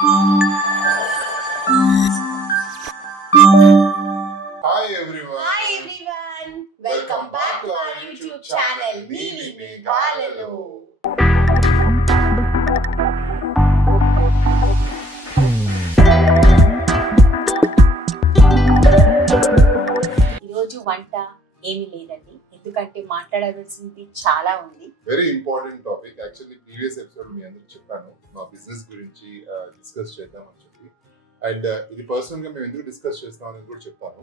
Hi everyone. Hi everyone. Welcome back to our YouTube channel. Nili Meghalalo. ఈరోజు వంట ఏమీ లేదండి, ఎందుకంటే మాట్లాడాల్సింది చాలా ఉంది. Very important topic. Actually previous episode మీ అందరికి చెప్పాను, మా బిజినెస్ గురించి డిస్కస్ చేద్దామని చెప్పి. అండ్ ఇది పర్సనల్ గా మేము ఎందుకు డిస్కస్ చేస్తాం అనేది కూడా చెప్తాను.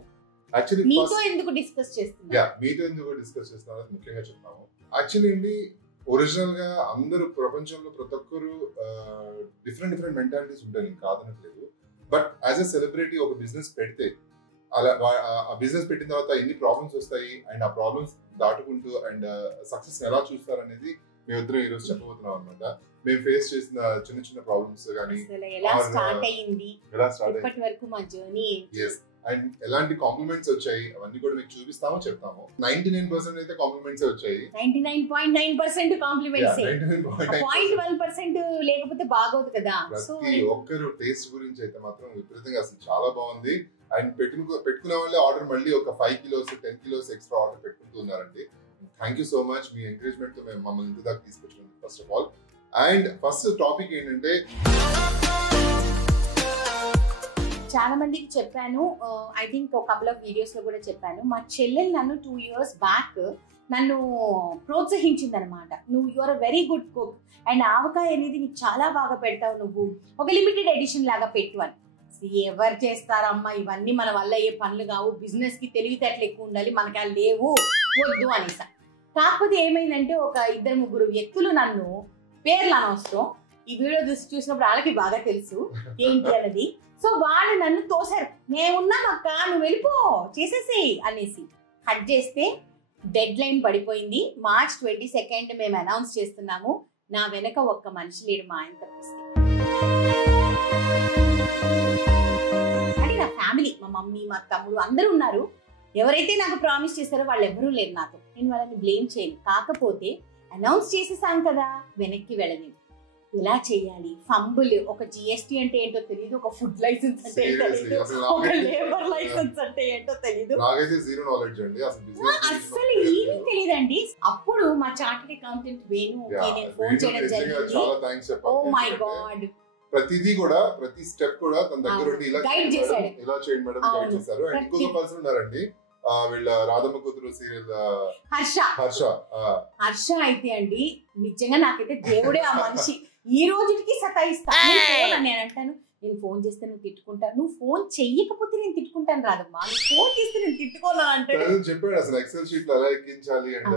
యాక్చువల్లీ మీతో ఎందుకు డిస్కస్ చేస్తున్నాం, మీతో ఎందుకు డిస్కస్ చేస్తాం అనేది ముఖ్యంగా చెప్తాము. యాక్చువల్లీ అండి, ఒరిజినల్ గా అందరూ ప్రపంచంలో ప్రతి ఒక్కరు డిఫరెంట్ మెంటాలిటీస్ ఉంటాయి, నేను కాదనట్లేదు. బట్ యాజ్ ఎ సెలబ్రిటీ ఒక బిజినెస్ పెడితే అలా ఆ బిజినెస్ పెట్టిన తర్వాత ఎన్ని ప్రాబ్లమ్స్ వస్తాయి అండ్ ఆ ప్రాబ్లమ్స్ దాటుకుంటూ అండ్ సక్సెస్ ఎలా చూస్తారు అనేది మేము ఇద్దరం ఈ రోజు చెప్పబోతున్నాం అనమాట. మేము ఫేస్ చేసిన చిన్న చిన్న ప్రాబ్లమ్స్ కానీ ఎలా స్టార్ట్ అయ్యింది, ఇప్పటి వరకు మా జర్నీ అండ్ ఎలాంటి కాంప్లిమెంట్స్ వచ్చాయి అవన్నీ కూడా మీకు చూపిస్తామో చెప్తాము. 99% అయితే కాంప్లిమెంట్స్ వచ్చాయి. 99.9% కాంప్లిమెంట్స్. 0.1% లేకపోతే బాగోదు కదా. ప్రతి ఒక్కరు టేస్ట్ గురించి అయితే మాత్రం విపరీతంగా అసలు చాలా బాగుంది. అండ్ పెట్టుకునే వాళ్ళే ఆర్డర్ మళ్ళీ ఒక 5 kilos 10 kilos ఎక్స్ట్రా ఆర్డర్ పెట్టుకుంటున్నారండి. Thank you so much. మీ ఎంకరేజ్మెంట్ తో మేము మమ్మల్ని ఇంత దాకా తీసుకొచ్చినందుకు first of all. And first topic ఏంటంటే, చాలా మందికి చెప్పాను, ఐ థింక్ ఒక కపుల్ ఆఫ్ వీడియోస్ లో కూడా చెప్పాను. మా చెల్లెలు నన్ను 2 years బ్యాక్ నన్ను ప్రోత్సహించింది అనమాట. నువ్వు you are a very good cook and avakaya అనేది నీకు చాలా బాగా పెడతావు, నువ్వు ఒక లిమిటెడ్ ఎడిషన్ లాగా పెట్టు అని. ఎవరు చేస్తారమ్మా ఇవన్నీ, మన వల్ల ఏ పనులు కావు, బిజినెస్ కి తెలివితేటలు ఎక్కువ ఉండాలి, మనకి అలా లేవు, వద్దు అనేసా. కాకపోతే ఏమైందంటే ఒక 2-3 వ్యక్తులు నన్ను పేర్లు అనవసరం ఈ వీడియో చూసినప్పుడు వాళ్ళకి బాగా తెలుసు ఏంటి అన్నది. సో వాళ్ళు నన్ను తోసారు, నేనున్నాం అక్క నువ్వు వెళ్ళిపో చేసేసి అనేసి. కట్ చేస్తే డెడ్ లైన్ పడిపోయింది. March 22 మేము అనౌన్స్ చేస్తున్నాము. నా వెనక ఒక్క మనిషి లేడు, మా ఆయన తప్పిస్తే. అంటే నా ఫ్యామిలీ, మా మమ్మీ మా తమ్ముడు అందరూ ఉన్నారు. ఎవరైతే నాకు ప్రామిస్ చేశారో వాళ్ళు ఎవరూ లేరు నాతో. నేను వాళ్ళని బ్లేమ్ చేయను. కాకపోతే అనౌన్స్ చేసేసాం కదా, వెనక్కి వెళ్ళలేదు. ఎలా చేయాలి, ఫంబుల్, ఒక GST అంటే ఏంటో తెలియదు, ఒక ఫుడ్ లైసెన్స్ అంటే ఏంటో తెలియదు, ఒక లేబర్ లైసెన్స్ అంటే ఏంటో తెలియదు, అస్సలు ఏమీ తెలియదండి. అప్పుడు మా చార్టెడ్ అకౌంటెంట్ వేణుకి నేను ఫోన్ చేయడం జరిగింది. ఓ మై గాడ్, ప్రతిదీ కూడా ప్రతి స్టెప్ కూడా తన దగ్గర ఉండి ఇలా గైడ్ చేశాడు. ఇలా చేయండి మేడం గైడ్ చేశారు. అండ్ ఇంకొక పర్సన్ ఉన్నారండి, వీళ్ళ రాధమ్మ కూతురు సీరియల్ హర్ష అయితే అండి నిజంగా నాకైతే దేవుడే ఆ మనిషి. ఈ రోజుకి సతాయిస్తా. నేను అంటాను, నేను ఫోన్ చేస్తే నువ్వు తిట్టుకుంటా, నువ్వు ఫోన్ చెయ్యకపోతే నేను తిట్టుకుంటాను రాదమ్మా, నువ్వు ఫోన్ చేస్తే నేను తిట్టుకోనా అంటే చెప్పాడు. అసలు ఎక్సెల్ షీట్ ఎలా ఎక్కించాలి అండ్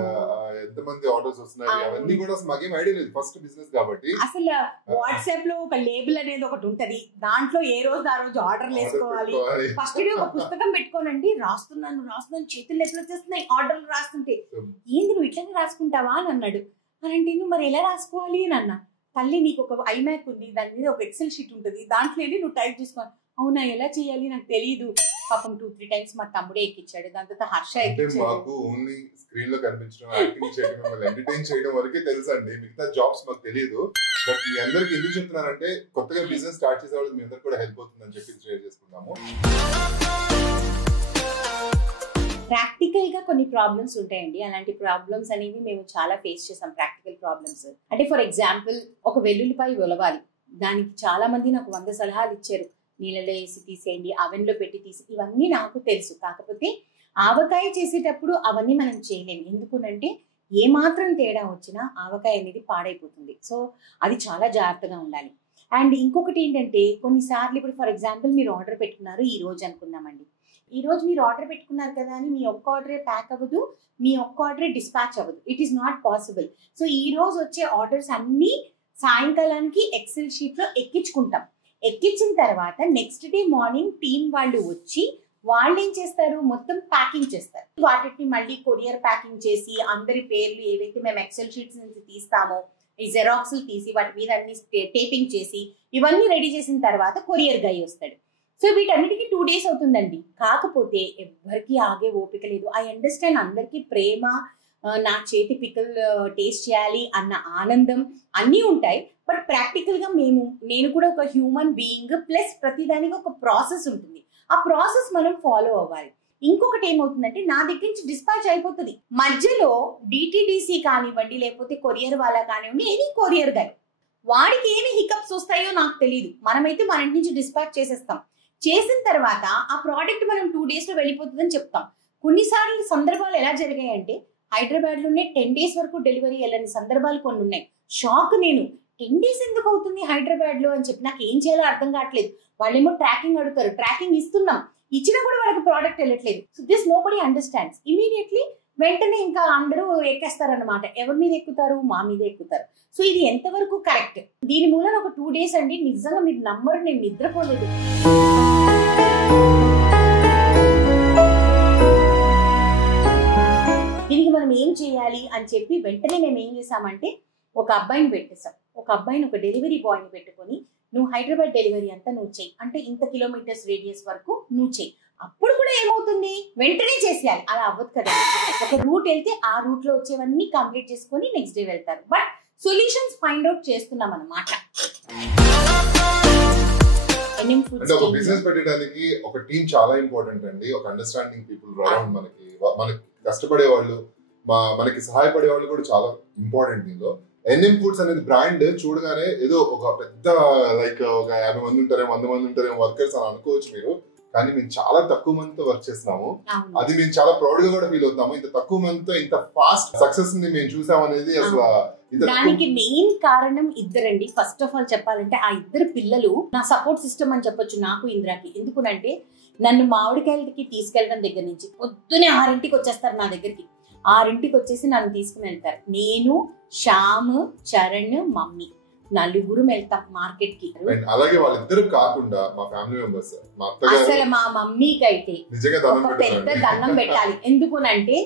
ఎంతమంది ఆర్డర్స్ వస్తున్నాయి అవన్నీ కూడా అసలు మాకేం ఐడియా లేదు, ఫస్ట్ బిజినెస్ కాబట్టి. అసలు వాట్సాప్ లో ఒక లేబుల్ అనేది ఒకటి ఉంటది, దాంట్లో ఏ రోజు ఆ రోజు ఆర్డర్లు వేసుకోవాలి. ఫస్ట్ డే ఒక పుస్తకం పెట్టుకోనండి, రాస్తున్నాను చేతులు ఎట్లా వచ్చేస్తున్నాయి ఆర్డర్లు రాస్తుంటే. ఏంది నువ్వు ఇట్లనే రాసుకుంటావా అని అన్నాడు. అంటే నువ్వు మరి ఎలా రాసుకోవాలి అని అన్నా. తల్లి నీకు ఒక iMac ఉంది, దాని మీద ఒక ఎక్సెల్ షీట్ ఉంటుంది, దాంట్లో వెళ్ళి నువ్వు టైప్ చేసుకోవాలి. అవునా ఎలా చేయాలి నాకు తెలియదు. పాపం 2-3 times మా తమ్ముడే ఎక్కించాడు, దాని తర్వాత హర్ష ఎక్కించాడు. మాకు ఓన్లీ స్క్రీన్ లో కనిపించడం, యాక్టింగ్ చేయడం, మిమ్మల్ని ఎంటర్టైన్ చేయడం వరకే తెలుసు అండి, మిగతా జాబ్స్ మాకు తెలియదు. బట్ మీ అందరికి ఎందుకు చెప్తున్నానంటే, కొత్తగా బిజినెస్ స్టార్ట్ చేసే వాళ్ళు మీ అందరికి కూడా హెల్ప్ అవుతుందని చెప్పి షేర్ చేసుకున్నాము. ప్రాక్టికల్ గా కొన్ని ప్రాబ్లమ్స్ ఉంటాయండి. అలాంటి ప్రాబ్లమ్స్ అనేవి మేము చాలా ఫేస్ చేసాం. ప్రాక్టికల్ ప్రాబ్లమ్స్ అంటే ఫర్ ఎగ్జాంపుల్, ఒక వెల్లుల్లిపాయ ఒలవాలి, దానికి చాలా మంది నాకు 100 సలహాలు ఇచ్చారు. నీళ్ళలో వేసి తీసేయండి, అవెన్ లో పెట్టి తీసి, ఇవన్నీ నాకు తెలుసు. కాకపోతే ఆవకాయ చేసేటప్పుడు అవన్నీ మనం చేయలేము. ఎందుకునంటే ఏ మాత్రం తేడా వచ్చినా ఆవకాయ అనేది పాడైపోతుంది. సో అది చాలా జాగ్రత్తగా ఉండాలి. అండ్ ఇంకొకటి ఏంటంటే, కొన్నిసార్లు ఇప్పుడు ఫర్ ఎగ్జాంపుల్ మీరు ఆర్డర్ పెట్టుకున్నారు ఈ రోజు అనుకుందామండి. ఈ రోజు మీరు ఆర్డర్ పెట్టుకున్నారు కదా అని మీ ఒక్క ఆర్డరే ప్యాక్ అవ్వదు, మీ ఒక్క ఆర్డరే డిస్పాచ్ అవ్వదు. It is not possible. So ఈ రోజు వచ్చే ఆర్డర్స్ అన్ని సాయంకాలానికి ఎక్సెల్ షీట్ లో ఎక్కించుకుంటాం. ఎక్కించిన తర్వాత నెక్స్ట్ డే మార్నింగ్ టీం వాళ్ళు వచ్చి వాళ్ళు ఏం చేస్తారు, మొత్తం ప్యాకింగ్ చేస్తారు. వాటిని మళ్ళీ కొరియర్ ప్యాకింగ్ చేసి అందరి పేర్లు ఏవైతే మేము ఎక్సెల్ షీట్స్ నుంచి తీస్తామో ఈ జెరాక్స్లు తీసి వాటి మీద అన్ని టేపింగ్ చేసి ఇవన్నీ రెడీ చేసిన తర్వాత కొరియర్ గై వస్తాడు. సో వీటన్నిటికీ 2 days అవుతుందండి. కాకపోతే ఎవ్వరికి ఆగే ఓపిక లేదు. ఐ అండర్స్టాండ్, అందరికీ ప్రేమ, నా చేతి పికల్ టేస్ట్ చేయాలి అన్న ఆనందం అన్నీ ఉంటాయి. బట్ ప్రాక్టికల్ గా నేను కూడా ఒక హ్యూమన్ బీయింగ్ ప్లస్ ప్రతిదానికి ఒక ప్రాసెస్ ఉంటుంది. ఆ ప్రాసెస్ మనం ఫాలో అవ్వాలి. ఇంకొకటి ఏమవుతుందంటే నా దగ్గర నుంచి డిస్పాచ్ అయిపోతుంది, మధ్యలో డిటిడిసి కానివ్వండి లేకపోతే కొరియర్ వాళ్ళ కానివ్వండి, ఏది కొరియర్ గాయ్ వాడికి ఏమి హికప్స్ వస్తాయో నాకు తెలియదు. మనమైతే మన ఇంటి నుంచి డిస్పాచ్ చేసేస్తాం. చేసిన తర్వాత ఆ ప్రోడక్ట్ మనం 2 days లో వెళ్ళిపోతుందని చెప్తాం. కొన్నిసార్లు సందర్భాలు ఎలా జరిగాయంటే హైదరాబాద్ లోనే 10 days వరకు డెలివరీ వెళ్ళని సందర్భాలు కొన్ని ఉన్నాయి. షాక్ నేను, 10 days ఎందుకు అవుతుంది హైదరాబాద్ లో అని చెప్పి నాకు ఏం చేయాలో అర్థం కావట్లేదు. వాళ్ళేమో ట్రాకింగ్ అడుగుతారు, ట్రాకింగ్ ఇస్తున్నాం, ఇచ్చినా కూడా వాళ్ళకి ప్రోడక్ట్ వెళ్ళట్లేదు. So this nobody understands. Immediately వెంటనే ఇంకా అందరూ ఎక్కేస్తారనమాట. ఎవరి మీద ఎక్కుతారు? మా మీద ఎక్కుతారు. సో ఇది ఎంతవరకు కరెక్ట్? దీని మూలన ఒక 2 days అండి నిజంగా మీరు నమ్మరు, నేను నిద్రపోలేదు. దీనికి మనం ఏం చేయాలి అని చెప్పి వెంటనే మేము ఏం చేసామంటే ఒక అబ్బాయిని పెట్టేసాం. ఒక అబ్బాయిని, ఒక డెలివరీ బాయ్ని పెట్టుకొని నువ్వు హైదరాబాద్ డెలివరీ అంతా నువ్వు చెయ్యి, అంటే ఇంత కిలోమీటర్స్ రేడియస్ వరకు నువ్వు చెయ్యి. అప్పుడు కూడా ఏమవుతుంది, వెంటనే చేసేయాలి అలా అవ్వదు కదా. ఒక రూట్ వెళ్తే ఆ రూట్ లో వచ్చేవన్నీ కంప్లీట్ చేసుకొని నెక్స్ట్ డే వెళ్తారు. బట్ సొల్యూషన్స్ ఫైండ్ అవుట్ చేస్తున్నాం అన్నమాట. అంటే ఒక బిజినెస్ పెట్టడానికి ఒక టీం చాలా ఇంపార్టెంట్ అండి. ఒక అండర్స్టాండింగ్ పీపుల్ అరౌండ్ మనకి కష్టపడే వాళ్ళు, మనకి సహాయపడే వాళ్ళు కూడా చాలా ఇంపార్టెంట్. దీనిలో ఎన్ఎం ఫుడ్స్ అనేది బ్రాండ్ చూడగానే ఏదో ఒక పెద్ద లైక్ ఒక 50 మంది ఉంటారేమో, 100 మంది ఉంటారేమో వర్కర్స్ అని అనుకోవచ్చు మీరు. కానీ మేము చాలా తక్కువ మందితో వర్క్ చేస్తున్నాము. అది మేము చాలా ప్రౌడ్ గా కూడా ఫీల్ అవుతాము. ఇంత తక్కువ మందితో ఇంత ఫాస్ట్ సక్సెస్ ని మేము చూసాం అనేది అసలు. దానికి మెయిన్ కారణం ఇద్దరండి. ఫస్ట్ ఆఫ్ ఆల్ చెప్పాలంటే ఆ ఇద్దరు పిల్లలు నా సపోర్ట్ సిస్టమ్ అని చెప్పొచ్చు నాకు, ఇంద్రాకి. ఎందుకునంటే నన్ను మామిడికాయలకి తీసుకెళ్ళడం దగ్గర నుంచి పొద్దునే 6 వచ్చేస్తారు నా దగ్గరికి. 6 వచ్చేసి నన్ను తీసుకుని వెళ్తారు. నేను, శ్యామ్, చరణ్, మమ్మీ నలుగురు వెళ్తాం మార్కెట్ కి. అలాగే వాళ్ళిద్దరు కాకుండా మా ఫ్యామిలీ మెంబర్స్, అసలు మా మమ్మీకి అయితే ఒక పెద్ద దండం పెట్టాలి. ఎందుకునంటే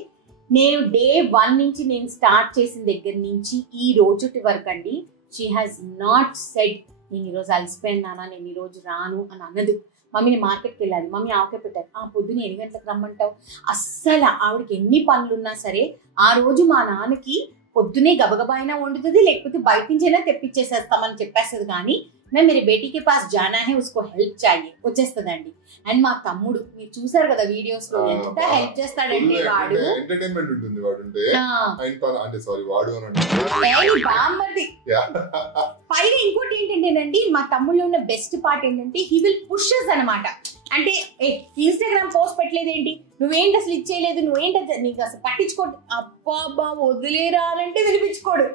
నేను day 1 నుంచి నేను స్టార్ట్ చేసిన దగ్గర నుంచి ఈ రోజుటి వరకు అండి, షీ హాజ్ నాట్ సెడ్ నేను ఈరోజు అలసిపోయినానా, నేను ఈరోజు రాను అని అన్నది. మమ్మీని మార్కెట్కి వెళ్ళాలి, మమ్మీ ఆవకాయ పెట్టారు, పొద్దున్న 8 గంటలకు రమ్మంటావు. అస్సలు ఆవిడకి ఎన్ని పనులున్నా సరే ఆ రోజు మా నాన్నకి పొద్దునే గబగబా అయినా వండుతుంది, లేకపోతే బయట నుంచి అయినా తెప్పించేసేస్తామని చెప్పేస్తుంది. కానీ మేము मेरे बेटी के पास जाना है, उसको హెల్ప్ चाहिए వచ్చేస్తుందండి. అండ్ మా తమ్ముడు మీరు చూసారు కదా వీడియోస్ లో, ఎంత హెల్ప్ చేస్తాడండి వాడు. ఎంటర్టైన్మెంట్ ఉంటుంది వాడుంటే. అంటే సారీ వాడు అని బామ్మది. పైగా ఇంకోటి ఏంటంటేనండి, మా తమ్ముళ్ళు ఉన్న బెస్ట్ పార్ట్ ఏంటంటే హీ విల్ పుషెస్ అనమాట. అంటే ఇన్స్టాగ్రామ్ పోస్ట్ పెట్టలేదేంటి, నువ్వేంటి అసలు ఇచ్చేయలేదు, నువ్వేంటి నీకు అసలు పట్టించుకోడు, అబ్బా వదిలేరా అంటే వినిపించుకోడు.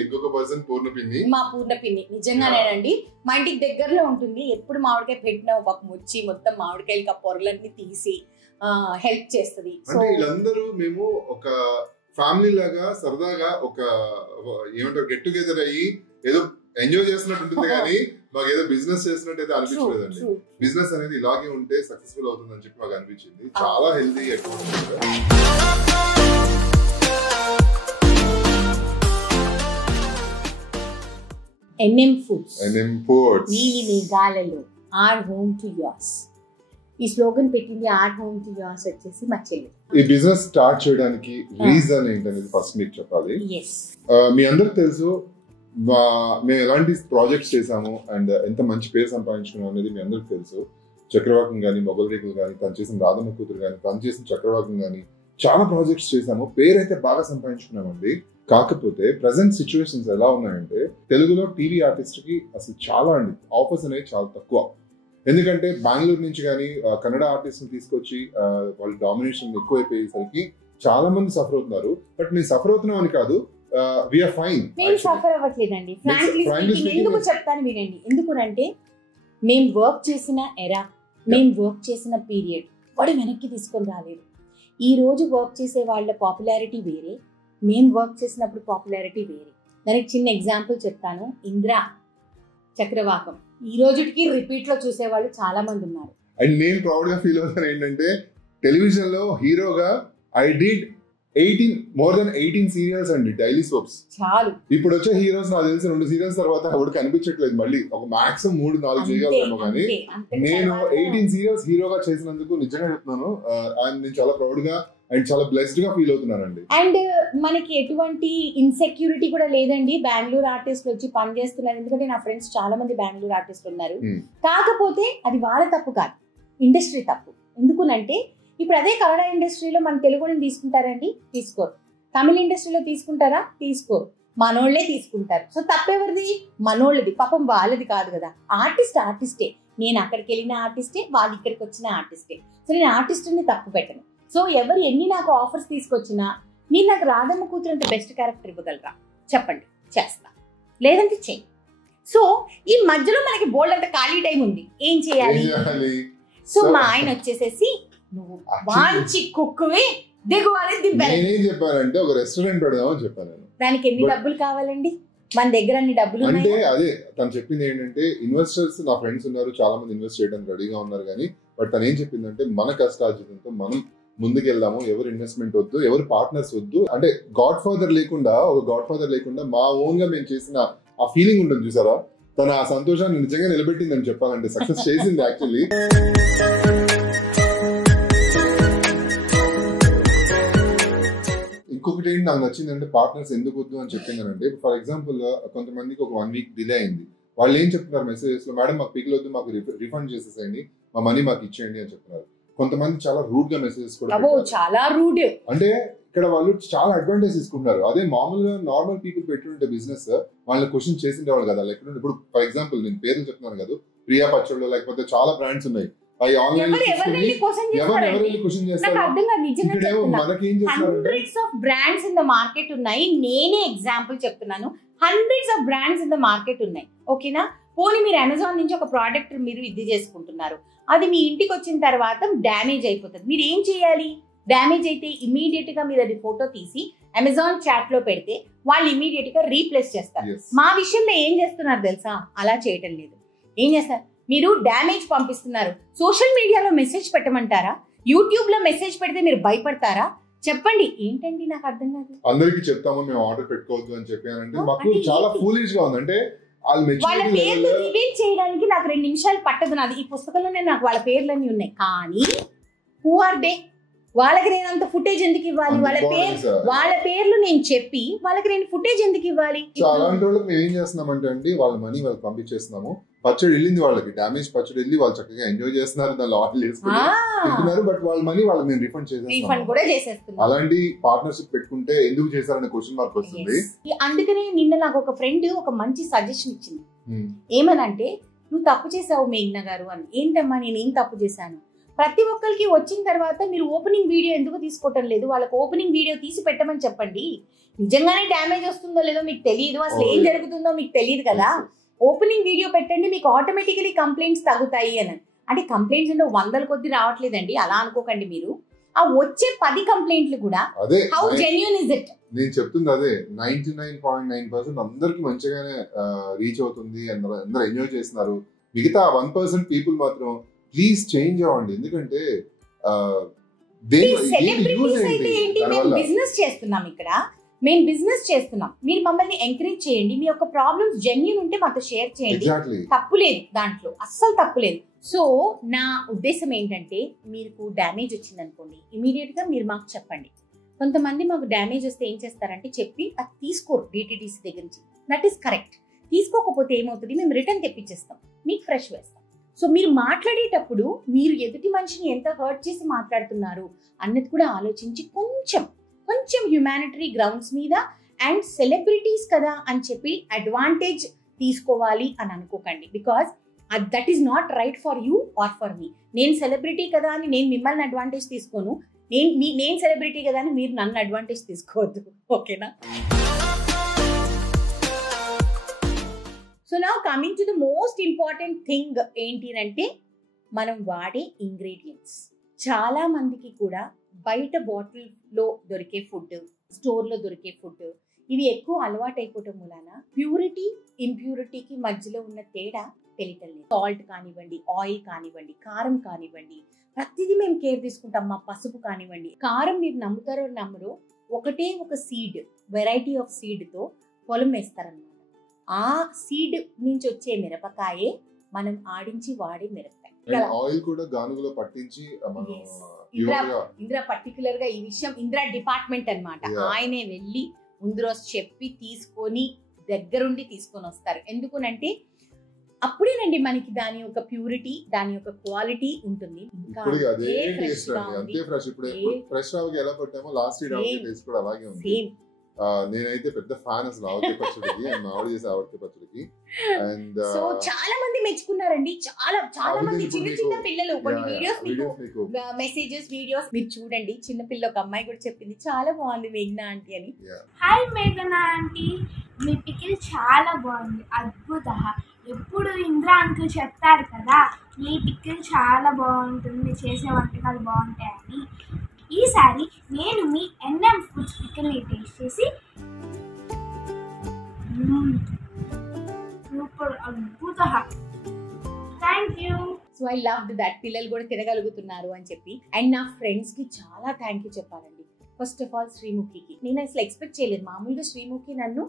ఇంకొక పర్సన్ పూర్ణపిన్ని, మా పూర్ణపిన్ని నిజంగానేనండి మా ఇంటికి దగ్గరలో ఉంటుంది. ఎప్పుడు మామిడికాయ పెట్టినా పాపం వచ్చి మొత్తం మామిడికాయలకి ఆ పొరలన్నీ తీసి హెల్ప్ చేస్తుంది. అంటే వీళ్ళందరూ మేము ఒక ఫ్యామిలీ లాగా సరదాగా ఒక ఏమంటారు గెట్ టుగెదర్ అయ్యి ఏదో ఎంజాయ్ చేస్తున్నట్టు ఉంటుంది. కానీ మాకు ఏదో బిజినెస్ చేస్తున్నట్టు అయితే అనిపించలేదండి. బిజినెస్ అనేది ఇలాగే ఉంటే సక్సెస్ఫుల్ అవుతుందని చెప్పి మాకు అనిపించింది. చాలా హెల్తీ ఎన్ఎం ఫుడ్స్, నీలి మేఘాలలో ఆర్ హోమ్ టు యోర్స్. ఈ స్లోగన్ పెట్టింది ఆర్ హోమ్ టు యోర్స్ వచ్చేసి మా చెల్లి. ఈ బిజినెస్ స్టార్ట్ చేయడానికి రీజన్ ఏంటనేది ఫస్ట్ మీకు చెప్పాలి. మీ అందరికి తెలుసు మేము ఎలాంటి ప్రాజెక్ట్స్ చేసాము అండ్ ఎంత మంచి పేరు సంపాదించుకున్నాం అనేది మీ అందరికి తెలుసు. చక్రవాకం కానీ, మొగల్ రేకులు కానీ, తను చేసిన రాధమ్మ కూతురు కానీ, తను చేసిన చక్రవాకం కానీ చాలా ప్రాజెక్ట్స్ చేసాము. పేరైతే బాగా సంపాదించుకున్నామండి. కాకపోతే ప్రెసెంట్ సిచ్యువేషన్స్ ఎలా ఉన్నాయంటే తెలుగులో టీవీ ఆర్టిస్ట్ కి అసలు చాలా అండి ఆఫర్స్ అనేది చాలా తక్కువ. ఎందుకంటే బెంగళూరు నుంచి కానీ కన్నడ ఆర్టిస్ట్ ని తీసుకొచ్చి వాళ్ళ డామినేషన్ ఎక్కువైపోయేసరికి చాలా మంది సఫర్ అవుతున్నారు. బట్ నేను సఫర్ అవుతున్నాం అని కాదు, వీఆర్ ఫైన్. నేను సఫర్ అవ్వట్లేదండి. ఎందుకు చెప్తాను వినండి. ఎందుకునంటే మేము వర్క్ చేసిన ఎరా, మేము వర్క్ చేసిన పీరియడ్ వాడు వెనక్కి తీసుకొని రాలేదు. ఈ రోజు వర్క్ చేసే వాళ్ళ పాపులారిటీ వేరే, మేము వర్క్ చేసినప్పుడు పాపులారిటీ వేరే. దానికి చిన్న ఎగ్జాంపుల్ చెప్తాను. ఇంద్రా, చక్రవాకం ఈ రోజుకి రిపీట్ లో చూసేవాళ్ళు చాలా మంది ఉన్నారు. అండ్ నేను ప్రౌడ్ గా ఫీల్ అవుతాను ఏంటంటే టెలివిజన్ లో హీరోగా I did more than 18 serials అండి, డైలీ సోప్స్. చాలు. ఇప్పుడు వచ్చే హీరోస్ నాకు తెలిసి 2 సీరియల్స్ తర్వాత ఎవరు కనిపించట్లేదు. మళ్ళీ ఒక మాక్సిమం 3-4 చేయగలరేమో. కానీ నేను 18 సీరియల్స్ హీరోగా చేసినందుకు నిజంగా చెప్తున్నాను, నేను చాలా ప్రౌడ్ గా అండ్ చాలా బ్లెస్డ్ గా ఫీల్ అవుతున్నానండి. అండ్ మనకి ఎటువంటి ఇన్సెక్యూరిటీ కూడా లేదండి. బెంగళూరు ఆర్టిస్టులు వచ్చి పని చేస్తున్నారు. ఎందుకంటే నా ఫ్రెండ్స్ చాలా మంది బెంగళూరు ఆర్టిస్టులు ఉన్నారు. కాకపోతే అది వాళ్ళ తప్పు కాదు, ఇండస్ట్రీ తప్పు. ఎందుకునంటే ఇప్పుడు అదే కన్నడ ఇండస్ట్రీలో మన తెలుగుని తీసుకుంటారండి, తీసుకోరు. తమిళ ఇండస్ట్రీలో తీసుకుంటారా, తీసుకోరు. మనోళ్లే తీసుకుంటారు. సో తప్పెవరిది? మనోళ్ళది. పాపం వాళ్ళది కాదు కదా. ఆర్టిస్టే. నేను అక్కడికి వెళ్ళిన ఆర్టిస్టే, వాళ్ళు ఇక్కడికి వచ్చిన ఆర్టిస్టే. సో నేను ఆర్టిస్ట్ని తప్పు పెట్టను. సో ఎవరు ఎన్ని నాకు ఆఫర్స్ తీసుకొచ్చినా మీరు నాకు రాధమ్మ కూతురు అంత బెస్ట్ క్యారెక్టర్ ఇవ్వగలరా చెప్పండి, చేస్తా. లేదంటే చెయ్యి. సో ఈ మధ్యలో మనకి బోల్డ్ అంత ఖాళీ టైం ఉంది, ఏం చేయాలి? సో మా ఆయన వచ్చేసేసి నువ్వు మంచి కుక్కువి దిగువాలి దింపాలి. నేనేం చెప్పానంటే ఒక రెస్టారెంట్ పెడదామని చెప్పాను. దానికి ఎన్ని డబ్బులు కావాలండి? మన దగ్గర అన్ని డబ్బులు అంటే అదే తను చెప్పింది ఏంటంటే ఇన్వెస్టర్స్ నా ఫ్రెండ్స్ ఉన్నారు, చాలా మంది ఇన్వెస్ట్ చేయడానికి రెడీగా ఉన్నారు. కానీ బట్ తను ఏం చెప్పిందంటే మన కష్టార్జితంతో మనం ముందుకెళ్దాము, ఎవరు ఇన్వెస్ట్మెంట్ వద్దు, ఎవరు పార్ట్నర్స్ వద్దు. అంటే గాడ్ ఫాదర్ లేకుండా మా ఓన్ గా మేము చేసిన ఆ ఫీలింగ్ ఉంటుంది చూసారా, తన ఆ సంతోషాన్ని నిజంగా నిలబెట్టిందని చెప్పాలంటే సక్సెస్ చేసింది యాక్చువల్లీ. ఇంకొకటి ఏంటి నాకు నచ్చింది అంటే పార్ట్నర్స్ ఎందుకు వద్దు అని చెప్పిందంటే, ఫర్ ఎగ్జాంపుల్ కొంతమందికి ఒక 1 వీక్ డిలే అయింది. వాళ్ళు ఏం చెప్తున్నారు మెసేజెస్ లో, మేడం మాకు పిక్ వద్దు, మాకు రిఫండ్ చేసేసేయండి, మా మనీ మాకు ఇచ్చేయండి అని చెప్తున్నారు. కొంతమంది చాలా రూడ్ గా మెసేజెస్ కూడా, చాలా రూడ్. అంటే ఇక్కడ వాళ్ళు చాలా అడ్వాంటేజ్ తీసుకుంటున్నారు. అదే మామూలుగా నార్మల్ పీపుల్ పెట్టుంటే బిజినెస్ వాళ్ళని క్వశ్చన్ చేసిండేవాళ్ళు కదా. లైక్ ఇప్పుడు ఫర్ ఎగ్జాంపుల్ నేను పేర్లు చెప్తున్నాను కదా, ప్రియా పచ్చళ్ళు, లేకపోతే చాలా బ్రాండ్స్ ఉన్నాయి. Hundreds of brands in the market ఉన్నాయి. నేనే ఎగ్జాంపుల్ చెప్తున్నాను. Hundreds of brands in the market ఉన్నాయి. ఓకేనా? పోనీ మీరు అమెజాన్ నుంచి ఒక ప్రోడక్ట్ మీరు ఇది చేసుకుంటున్నారు, అది మీ ఇంటికి వచ్చిన తర్వాత డ్యామేజ్ అయిపోతుంది. మీరు ఏం చేయాలి? డ్యామేజ్ అయితే ఇమీడియట్ గా మీరు అది ఫోటో తీసి అమెజాన్ చాట్ లో పెడితే వాళ్ళు ఇమీడియట్ గా రీప్లేస్ చేస్తారు. మా విషయంలో ఏం చేస్తున్నారు తెలుసా? అలా చేయటం లేదు. ఏం చేస్తారు? మీరు డ్యామేజ్ పంపిస్తున్నారు. సోషల్ మీడియాలో మెసేజ్ పెట్టమంటారా? యూట్యూబ్ లో మెసేజ్ పెడితే మీరు భయపడతారా? చెప్పండి. ఏంటండి నాకు అర్థం కాదు. అందరికి చెప్తాము మేము ఆర్డర్ పెట్టుకోవద్దు అని చెప్పానంటే మాకు చాలా ఫూలిష్ గా ఉంది. అంటే వాళ్ళ పేర్లు రివీల్ చేయడానికి నాకు 2 నిమిషాలు పట్టదు. నాది ఈ పుస్తకంలోనే నాకు వాళ్ళ పేర్లన్నీ ఉన్నాయి. కానీ హూ ఆర్ దే? వాళ్ళకి నేను అంత ఫుటేజ్ ఎందుకు ఇవ్వాలి? వాళ్ళ పేర్లు నేను చెప్పి వాళ్ళకి నేను ఫుటేజ్ ఎందుకు ఇవ్వాలి? అలాంటి వాళ్ళకి మేము ఏం చేస్తున్నామంటే అండి, వాళ్ళ మనీ వాళ్ళకి పంపించేస్తున్నాము. పచ్చడి వెళ్ళింది వాళ్ళకి, డామేజ్ పచ్చడి వెళ్ళి వాళ్ళు చక్కగా ఎంజాయ్ చేస్తున్నారు, దానిలో ఆర్డర్ చేసుకుంటున్నారు. బట్ వాళ్ళ మనీ వాళ్ళకి నేను రిఫండ్ చేసేస్తున్నాను. అలాంటి పార్ట్నర్షిప్ పెట్టుకుంటే ఎందుకు చేశారనే క్వశ్చన్ మార్క్ వస్తుంది. అందుకనే నిన్న నాకు ఒక ఫ్రెండ్ ఒక మంచి సజెషన్ ఇచ్చింది. ఏమనంటే, నువ్వు తప్పు చేసావు మేఘ్నా గారు అని. ఏంటమ్మా నేనేం తప్పు చేశాను? ప్రతి ఒక్కరికి వచ్చిన తర్వాత మీరు ఓపెనింగ్ వీడియో ఎందుకు తీసుకోవటం లేదు? వాళ్ళకి ఓపెనింగ్ వీడియో తీసి పెట్టమని చెప్పండి. నిజంగానే డ్యామేజ్ వస్తుందో లేదో మీకు తెలియదు, అసలు ఏం జరుగుతుందో మీకు తెలియదు కదా. ఓపెనింగ్ వీడియో పెట్టండి, మీకు ఆటోమేటికలీ కంప్లైంట్స్ తగ్గుతాయి అని. అంటే కంప్లైంట్స్ అంటే 100ల కొద్ది రావట్లేదండి, అలా అనుకోకండి మీరు. ఆ వచ్చే 10 కంప్లైంట్లు కూడా హౌ జెన్యూన్ ఇస్ ఇట్? నేను చెప్తుంది అదే. 99.9% అందరికి మంచిగానే రీచ్ అవుతుంది, అందరూ ఎంజాయ్ చేస్తున్నారు. మిగతా 1% పీపుల్ మాత్రం ప్లీజ్ చేంజ్ అవ్వండి. ఎందుకంటే బిజినెస్ చేస్తున్నాం ఇక్కడ, మేము బిజినెస్ చేస్తున్నాం. మీరు మమ్మల్ని ఎంకరేజ్ చేయండి. మీ యొక్క ప్రాబ్లమ్స్ జెన్యూన్ ఉంటే మాతో షేర్ చేయండి. తప్పులేదు, దాంట్లో అస్సలు తప్పులేదు. సో నా ఉద్దేశం ఏంటంటే, మీకు డ్యామేజ్ వచ్చింది అనుకోండి, ఇమీడియట్ గా మీరు మాకు చెప్పండి. కొంతమంది మాకు డ్యామేజ్ వస్తే ఏం చేస్తారంటే చెప్పి అది తీసుకోరు డిటిడిసి దగ్గర నుంచి. That is correct. తీసుకోకపోతే ఏమవుతుంది, మేము రిటర్న్ తెప్పించేస్తాం, మీకు ఫ్రెష్ వేస్తాం. సో మీరు మాట్లాడేటప్పుడు మీరు ఎదుటి మనిషిని ఎంత హర్ట్ చేసి మాట్లాడుతున్నారు అన్నది కూడా ఆలోచించి కొంచెం హ్యుమానిటరీ గ్రౌండ్స్ మీద అండ్ సెలబ్రిటీస్ కదా అని చెప్పి అడ్వాంటేజ్ తీసుకోవాలి అని అనుకోకండి. Because that is not right for you or for me. నేను సెలబ్రిటీ కదా అని నేను మిమ్మల్ని అడ్వాంటేజ్ తీసుకోను, నేను సెలబ్రిటీ కదా అని మీరు నన్ను అడ్వాంటేజ్ తీసుకోవద్దు. ఓకేనా? So now coming to the most important thing ఏంటి అంటే, మనం వాడే ఇంగ్రీడియంట్స్. చాలా మందికి కూడా బయట బాటిల్లో దొరికే ఫుడ్, స్టోర్లో దొరికే ఫుడ్, ఇవి ఎక్కువ అలవాటు అయిపోవటం మూలాన ప్యూరిటీ ఇంప్యూరిటీకి మధ్యలో ఉన్న తేడా తెలియటం లేదు. సాల్ట్ కానివ్వండి, ఆయిల్ కానివ్వండి, కారం కానివ్వండి, ప్రతిదీ మేము కేర్ తీసుకుంటాం. మా పసుపు కానివ్వండి, కారం మీరు నమ్ముతారో నమ్మరో ఒకటే ఒక సీడ్, వెరైటీ ఆఫ్ సీడ్తో పొలం వేస్తారన్నమాట. ఆ సీడ్ నుంచి వచ్చే మిరపకాయే మనం ఆడించి వాడే మిరపకాయ. ఆయిల్ కూడా గానుగలో పట్టించి ఇంద్ర పర్టికులర్ గా ఈ విషయం ఇంద్ర డిపార్ట్మెంట్ అన్నమాట. ఆయనే వెళ్ళి ముందు రోజు చెప్పి తీసుకొని దగ్గరుండి తీసుకొని వస్తారు. ఎందుకునంటే అప్పుడేనండి మనకి దాని యొక్క ప్యూరిటీ, దాని యొక్క క్వాలిటీ ఉంటుంది. నేనైతే పెద్ద ఫ్యాన్ అసలు ఆవకాయ పచ్చడికి, మా ఆవిడ చేసే ఆవకాయ పచ్చడికి. అండ్ సో చాలా మంది మెచ్చుకున్నారండి. చాలా చాలా మంది చిన్న చిన్న పిల్లలు కొన్ని వీడియోస్ మీకు మెసేజెస్ వీడియోస్ మీరు చూడండి. చిన్న పిల్ల ఒక అమ్మాయి కూడా చెప్పింది చాలా బాగుంది మేఘనా ఆంటీ అని. హాయ్ మేఘనా ఆంటీ, మీ పికిల్ చాలా బాగుంది, అద్భుత. ఎప్పుడు ఇంద్ర అంకుల్ చెప్తారు కదా మీ పికిల్ చాలా బాగుంటుంది, మీరు చేసే వంటకాలు బాగుంటాయని. ఈసారి నేను మీ ఎన్ఎం ఫుడ్స్ పికిల్ని టేస్ట్ చేసి సూపర్, అద్భుత, thank you. So I loved that. పిల్లలు కూడా తినగలుగుతున్నారు అని చెప్పి. అండ్ నా ఫ్రెండ్స్ కి చాలా థ్యాంక్ యూ చెప్పాలండి. ఫస్ట్ ఆఫ్ ఆల్ శ్రీముఖికి నేను అసలు ఎక్స్పెక్ట్ చేయలేదు. మామూలుగా శ్రీముఖి నన్ను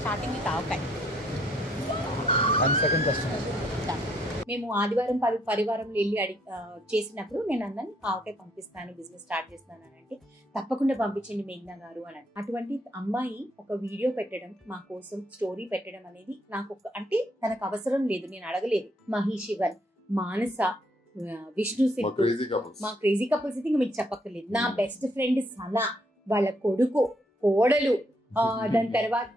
స్టార్టింగ్ విత్ ఆవకాయ. మేము ఆదివారం పరివారంలో వెళ్ళి చేసినప్పుడు నేను అన్నాను ఆవకాయ పంపిస్తాను, బిజినెస్ స్టార్ట్ చేస్తాను అని అంటే తప్పకుండా పంపించండి మేఘనా గారు అని. అటువంటి అమ్మాయి ఒక వీడియో పెట్టడం, మా కోసం స్టోరీ పెట్టడం అనేది నాకు అంటే తనకు అవసరం లేదు, నేను అడగలేదు. మహిషివన్, మానస, విష్ణు సిద్ధు, మా క్రేజీ కపుల్స్ అయితే ఇంకా మీకు చెప్పక్కర్లేదు. నా బెస్ట్ ఫ్రెండ్ సనా, వాళ్ళ కొడుకు, కోడలు, దాని తర్వాత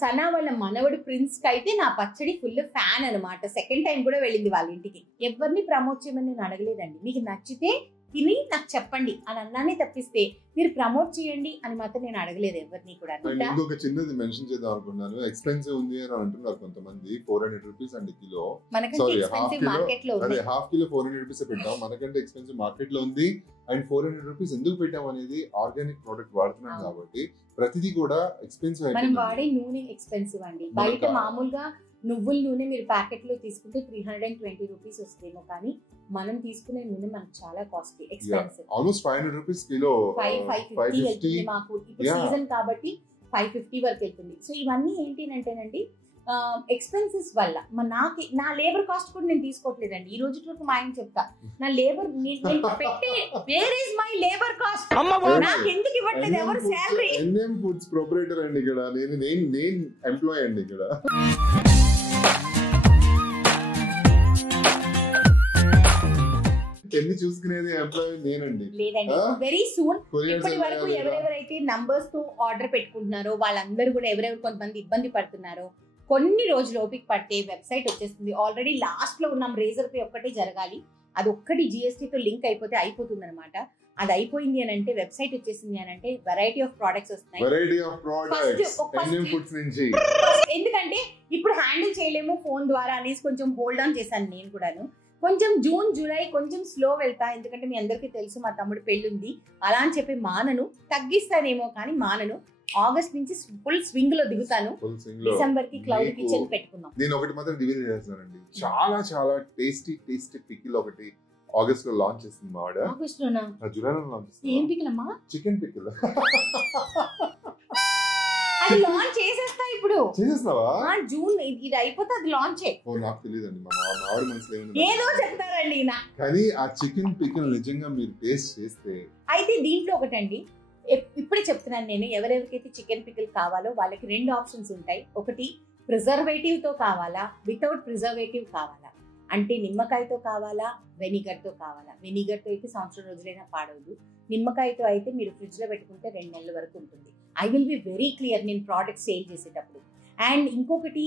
సనా వాళ్ళ మనవడు ప్రిన్స్ కి అయితే నా పచ్చడి ఫుల్ ఫ్యాన్ అనమాట. సెకండ్ టైం కూడా వెళ్ళింది వాళ్ళ ఇంటికి. ఎవరిని ప్రమోట్ చేయమని నేను అడగలేదండి. మీకు నచ్చితే తిని నాకు చెప్పండి అని అన్నానే తప్పిస్తే మీరు ప్రమోట్ చేయండి అని మాత్రం నేను అడగలేదు ఎవరిని కూడా. ఇంకొక చిన్నది మెన్షన్ చేద్దాం అనుకున్నాను. ఎక్స్పెన్సివ్ ఉంది అని అంటున్నారు కొంతమంది. 400 రూపీస్ అండి కిలో. మార్కెట్ లో అదే హాఫ్ కిలో 400 రూపీస్ పెట్టాం. మనకంటే ఎక్స్పెన్సివ్ మార్కెట్ లో ఉంది. అండ్ 400 రూపీస్ ఎందుకు పెట్టాం అనేది ఆర్గానిక్ ప్రోడక్ట్ వాడుతున్నాం కాబట్టి ప్రతిదీ కూడా ఎక్స్పెన్సివ్. మనం వాడే నూనె ఎక్స్పెన్సివ్ అండి. బయట మామూలుగా నువ్వుల నూనె మీరు ప్యాకెట్ లో తీసుకుంటే 320 రూపీస్ వస్తుందేమో, కానీ మనం తీసుకునే నూనె మనకు చాలా costly, expensive. Almost 500 rupees kilo, 550 వెళ్తుంది మాకు. ఇప్పుడు సీజన్ కాబట్టి 550 వరకు వెళ్తుంది. సో ఇవన్నీ ఏంటంటేనండి ఎక్స్పెన్సెస్ వల్ల నా లేబర్ కాస్ట్ కూడా నేను తీసుకోవట్లేదండి. ఈ రోజు వరకు మా ఆయన చెప్తా, నా లేబర్ పెట్టి where is my labour cost, నాకు ఎందుకు ఇవ్వట్లేదు ఎవరు శాలరీ. ఎన్ఎం ఫుడ్స్ ప్రొపరేటర్ అండి ఇక్కడ, నేను ఎంప్లాయ్ అండి ఇక్కడ. ఎన్ని చూసుకునేది ఎంప్లాయీ నేనండి. లేదండి, వెరీ సూన్. ఇప్పటి వరకు ఎవరెవరైతే నంబర్స్ తో ఆర్డర్ పెట్టుకుంటున్నారో వాళ్ళందరూ కూడా ఎవరెవరు కొంతమంది ఇబ్బంది పడుతున్నారో కొన్ని రోజులు ఓపిక పడితే వెబ్సైట్ వచ్చేస్తుంది. ఆల్రెడీ లాస్ట్ లో ఉన్నాం. రేజర్ పే ఒక్కటే జరగాలి, అది ఒక్కటి GST తో లింక్ అయిపోతే అయిపోతుంది అనమాట. అది అయిపోయింది అని అంటే వెబ్సైట్ వచ్చేసింది అని అంటే వెరైటీ ఆఫ్ ప్రొడక్ట్స్ వస్తున్నాయి. ఎందుకంటే ఇప్పుడు హ్యాండిల్ చేయలేము ఫోన్ ద్వారా అనేసి కొంచెం హోల్డ్ ఆన్ చేశాను నేను కూడాను. కొంచెం జూన్ జూలై కొంచెం స్లో వెళ్తా, ఎందుకంటే మీ అందరికీ తెలుసు మా తమ్ముడు పెళ్ళుంది అలా అని చెప్పి మానను, తగ్గిస్తానేమో కానీ మానను. ఆగస్ట్ నుంచి ఫుల్ స్వింగ్ లో దిగుతాను. డిసెంబర్ కి క్లౌడ్ కిచెన్ పెట్టుకున్నాం. నేను ఒకటి మాత్రం రివీల్ చేస్తానండి, చాలా చాలా టేస్టీ పికిల్ ఒకటి ఆగస్ట్ లో లాంచ్ చేస్తుంది మా ఆవిడ. ఆగస్ట్ లోనా? జూలైలో లాంచ్ చేస్తుంది. ఏం పికిల్ అమ్మా? Chicken pickle. అది లాంచ్ చేసేస్తా ఇప్పుడు. చేసేస్తావా? జూన్ ఇది అయిపోతే అది లాంచ్. ఓ నాకు తెలియదండి, మా ఆవిడ మనసులో ఏదో చెప్తారండి నా. కానీ ఆ చికెన్ పికిల్ నిజంగా మీరు టేస్ట్ చేస్తే అయితే దీంట్లో ఒకటండి, ఇప్పుడే చెప్తున్నాను నేను, ఎవరెవరికైతే చికెన్ పికిల్ కావాలో వాళ్ళకి 2 ఆప్షన్స్ ఉంటాయి. ఒకటి ప్రిజర్వేటివ్ తో కావాలా, వితౌట్ ప్రిజర్వేటివ్ కావాలా. అంటే నిమ్మకాయతో కావాలా, వెనిగర్ తో కావాలా. వెనిగర్ తో అయితే సంవత్సరం రోజులైనా పాడవదు, నిమ్మకాయతో అయితే మీరు ఫ్రిడ్జ్ లో పెట్టుకుంటే 2 నెలల వరకు ఉంటుంది. I will be very clear నేను ప్రోడక్ట్ సేల్ చేసేటప్పుడు. అండ్ ఇంకొకటి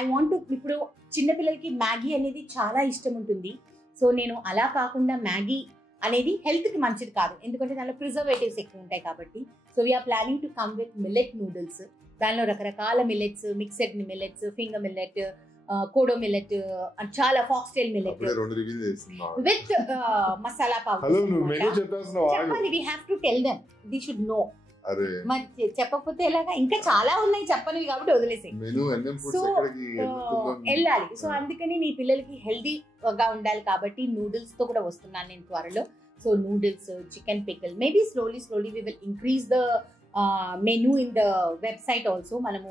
ఐ వాంట్ ఇప్పుడు చిన్నపిల్లలకి మ్యాగీ అనేది చాలా ఇష్టం ఉంటుంది. సో నేను అలా కాకుండా మ్యాగీ అనేది హెల్త్ కి మంచిది కాదు, ఎందుకంటే దానిలో ప్రిజర్వేటివ్స్ ఎక్కువ ఉంటాయి కాబట్టి. So we are planning to come with millet noodles. దానిలో రకరకాల millets, mixed millets, finger millet, kodo millet, చాలా foxtail millet with masala powder. చెప్పాలి, we have to tell them, they should know. మరి చెప్పకపోతే ఎలాగా, ఇంకా చాలా ఉన్నాయి చెప్పనివి కాబట్టి వదిలేసి వెళ్ళాలి. సో అందుకని మీ పిల్లలకి హెల్దీగా ఉండాలి కాబట్టి నూడిల్స్ తో కూడా వస్తున్నాను నేను త్వరలో. So noodles, chicken pickle, maybe slowly we will increase the menu in the website also. మనము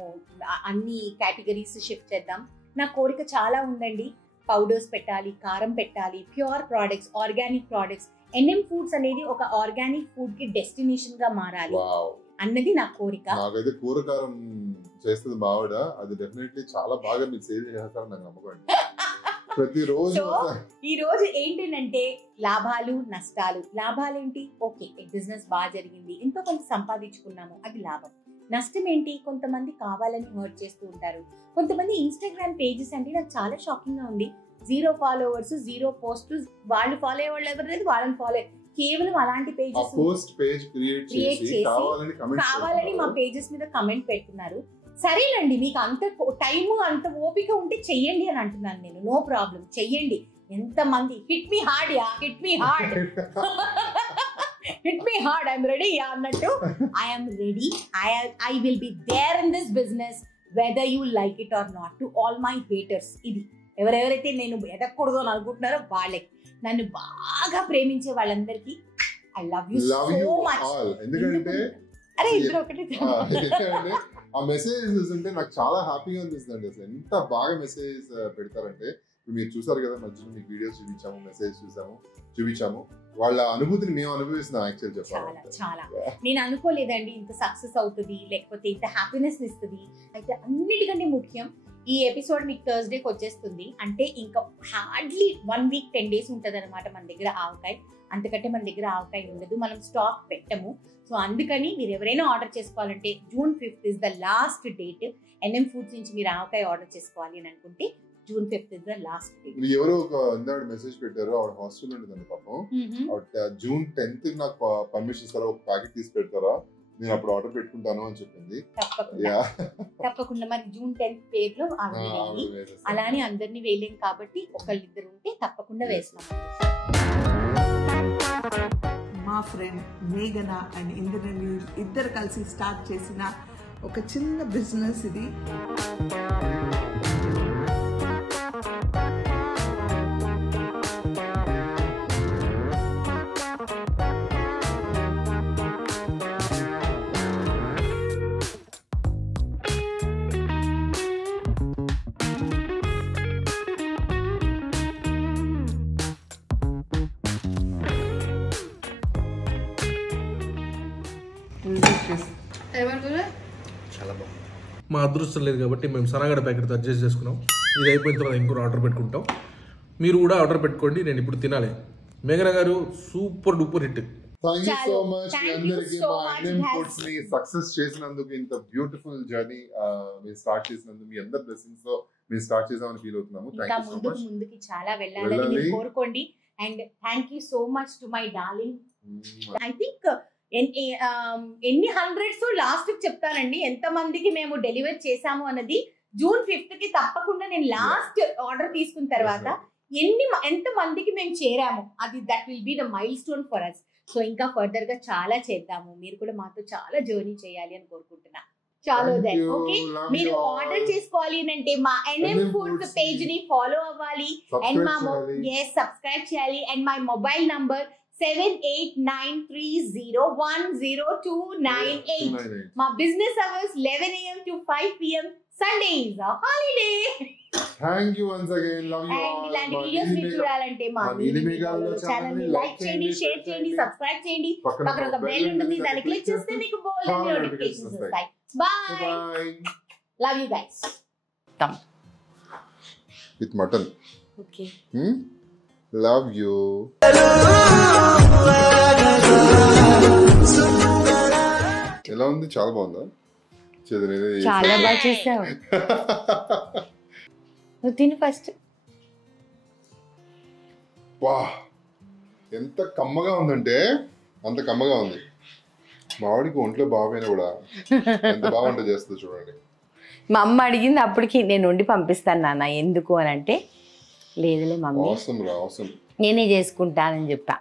అన్ని కేటగిరీస్ షిఫ్ట్ చేద్దాం. నా కోరిక చాలా ఉందండి. పౌడర్స్ పెట్టాలి, కారం పెట్టాలి, pure products, organic products. N M foods అనేది ఒక ఆర్గానిక్ ఫుడ్ కి డెస్టినేషన్ గా మారాలి అన్నది నా కోరిక. నాకైతే కూరకారం చేస్తుంది మావిడ, అది డెఫినెట్లీ చాలా బాగా మీరు సేల్ చేస్తారని నాకు నమ్మకండి. ప్రతిరోజు ఈ రోజు ఏంటంటే లాభాలు నష్టాలు. లాభాలు ఏంటి? ఓకే, బిజినెస్ బాగా జరిగింది, ఎంతో కొంత సంపాదించుకున్నాము, అది లాభం. నష్టం ఏంటి? కొంతమంది కావాలని హర్ట్ చేస్తూ ఉంటారు. కొంతమంది ఇన్స్టాగ్రామ్ పేజెస్ అంటే నాకు చాలా షాకింగ్ గా ఉంది. 0 ఫాలోవర్స్, 0 పోస్ట్. వాళ్ళు ఫాలో అయ్యే వాళ్ళు ఎవరు లేదు, వాళ్ళని ఫాలో, కేవలం అలాంటి పేజెస్ క్రియేట్ చేసి కావాలని మా పేజెస్ మీద కమెంట్ పెడుతున్నారు. సరేనండి, మీకు అంత టైము అంత ఓపిక ఉంటే చెయ్యండి అని అంటున్నాను నేను. నో ప్రాబ్లం, చెయ్యండి. ఎంతమంది hit me hard yeah, hit me hard, hit me hard, I'm ready yeah అన్నట్టు. I'm ready. I will be there in this business whether you like it or not. To all my haters, ఇది ఎవరెవరైతే నేను ఎదగకూడదు అని అనుకుంటున్నారో వాళ్ళకి, నన్ను బాగా ప్రేమించే వాళ్ళందరికీ I love you so much. ఎందుకంటే అరే ఇద్దరు ఒకటి ఆ మెసేజెస్ ఉంటే నాకు చాలా హ్యాపీగా అనిపిస్తుంది. అసలు ఎంత బాగా మెసేజ్ పెడతారంటే, మీరు చూసారు కదా మధ్యలో మీకు వీడియోస్ చూపించాము, మెసేజ్ చూపించాము. వాళ్ళ అనుభూతిని మేము అనుభవిస్తున్నాం. యాక్చువల్ చెప్పాలి చాలా నేను అనుకోలేదండి ఇంత సక్సెస్ అవుతుంది, లేకపోతే ఇంత హ్యాపీనెస్ ఇస్తుంది. అయితే అన్నిటికంటే ముఖ్యం, ఈ ఎపిసోడ్ మీకు థర్స్డేకి వచ్చేస్తుంది. అంటే ఇంకా హార్డ్లీ 1 వీక్ 10 days ఉంటుంది అనమాట మన దగ్గర ఆవకాయ. అంతకంటే మన దగ్గర ఆవకాయ ఉండదు, మనం స్టాక్ పెట్టము. సో అందుకని మీరు ఎవరైనా ఆర్డర్ చేసుకోవాలంటే June 5th is the last date. N M foods నుంచి మీరు ఆవకాయ ఆర్డర్ చేసుకోవాలి అని అనుకుంటే June 5th is the last date. ఎవరో ఒక మెసేజ్ పెట్టారు, ఆవిడ హాస్టల్ ఉండేదండి పాపం. June 10th నాకు పర్మిషన్ ఇస్తారా, ఒక ప్యాకెట్ తీసి పెడతారా, నేను అప్పుడు ఆర్డర్ పెట్టుకుంటాను అని చెప్పింది. తప్పకుండా మరి June 10th పేర్లో అలానే అందరినీ వేయలేం కాబట్టి ఒకళ్ళిద్దరు ఉంటే తప్పకుండా వేస్తాం. మా ఫ్రెండ్ మేఘన అండ్ ఇంద్రనీల్ ఇద్దరు కలిసి స్టార్ట్ చేసిన ఒక చిన్న బిజినెస్ ఇది. మా అదృష్టం లేదు కాబట్టి మేము సన్నగడ ప్యాకెట్ అడ్జస్ట్ చేసుకున్నాం. ఇది అయిపోయిన తర్వాత ఇంకో ఆర్డర్ పెట్టుకుంటాం. మీరు కూడా ఆర్డర్ పెట్టుకోండి, నేను ఇప్పుడు తినాలి. మేఘన గారు super duper hit. Thank you so much అందరికి. మా ఎన్ఎం ఫుడ్స్ ని సక్సెస్ చేసినందుకు, ఇంత బ్యూటిఫుల్ జర్నీ మీరు స్టార్ట్ చేసినందుకు, మీ అందరి బ్లెస్సింగ్స్ తో మీరు స్టార్ట్ చేసామని ఫీల్ అవుతున్నాము. Thank you so much. ముందుకి చాలా వెళ్ళాలని మీరు కోరుకోండి. And thank you so much to my darling. I think ఎన్ని హండ్రెడ్స్ లాస్ట్ చెప్తానండి ఎంత మందికి మేము డెలివర్ చేసాము అన్నది. June 5th కి తప్పకుండా నేను లాస్ట్ ఆర్డర్ తీసుకున్న తర్వాత ఎంత మందికి మేము చేరాము, అది that will be the milestone for us. So ఇంకా ఫర్దర్ గా చాలా చేద్దాము. మీరు కూడా మాతో చాలా జర్నీ చేయాలి అని కోరుకుంటున్నా. చాలా ఓకే, మీరు ఆర్డర్ చేసుకోవాలి అంటే మా ఎన్ఎం ఫుడ్స్ పేజ్ ని ఫాలో అవ్వాలి అండ్ మా సబ్స్క్రైబ్ చేయాలి. And my mobile number 7893010298. మా business hours 11 AM to 5 PM. Sunday is a holiday. Thank you once again. Love you all. And ఇలాంటి వీడియోస్ మీరు చూడాలంటే మా ఛానల్ ని లైక్ చేయండి, షేర్ చేయండి, సబ్స్క్రైబ్ చేయండి. పక్కన ఒక బెల్ ఉంటుంది, దాన్ని క్లిక్ చేస్తే మీకు బోల్డ్ నోటిఫికేషన్స్ వస్తాయి. Bye. Love you guys. Come. With mutton. Okay. Love you. ఎలా ఉంది? చాలా బాగుందా? చాలా బాగా చేసావు. నువ్వు తిను ఫస్ట్. వా, ఎంత కమ్మగా ఉందంటే అంత కమ్మగా ఉంది. మావాడికి ఒంట్లో బాగైనా కూడా ఎంత బాగా వంట చేస్తుంది చూడండి. మా అమ్మ అడిగింది అప్పటికి నేను వండి పంపిస్తాను నాన్న, ఎందుకు అని అంటే లేదులే మమ్మీ అవసరం నేనే చేసుకుంటానని చెప్పా.